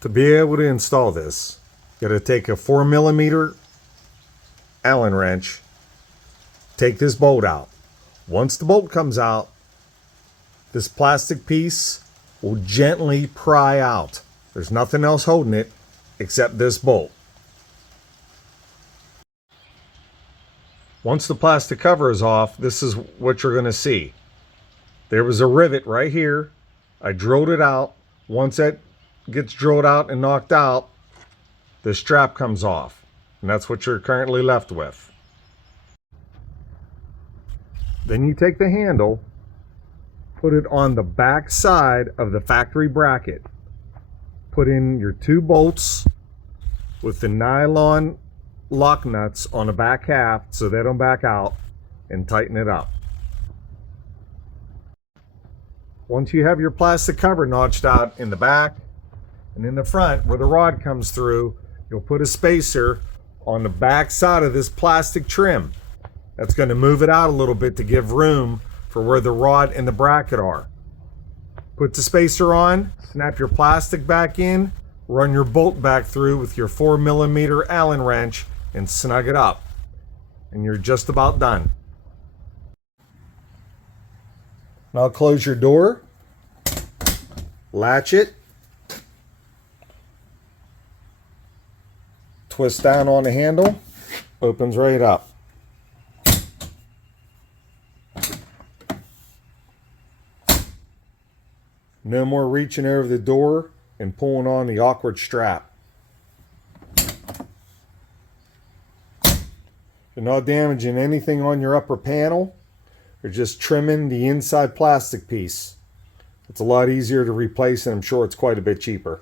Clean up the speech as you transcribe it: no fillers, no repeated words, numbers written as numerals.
To be able to install this, you got to take a 4mm Allen wrench, take this bolt out. Once the bolt comes out, this plastic piece will gently pry out. There's nothing else holding it except this bolt. Once the plastic cover is off, this is what you're going to see. There was a rivet right here. I drilled it out. Once that gets drilled out and knocked out, the strap comes off. And that's what you're currently left with. Then you take the handle, put it on the back side of the factory bracket. Put in your 2 bolts with the nylon lock nuts on the back half so they don't back out, and tighten it up. Once you have your plastic cover notched out in the back and in the front where the rod comes through, you'll put a spacer on the back side of this plastic trim. That's going to move it out a little bit to give room for where the rod and the bracket are. Put the spacer on, snap your plastic back in, run your bolt back through with your 4mm Allen wrench, and snug it up. And you're just about done. Now close your door, latch it, twist down on the handle, opens right up. No more reaching over the door and pulling on the awkward strap. You're not damaging anything on your upper panel. You're just trimming the inside plastic piece. It's a lot easier to replace, and I'm sure it's quite a bit cheaper.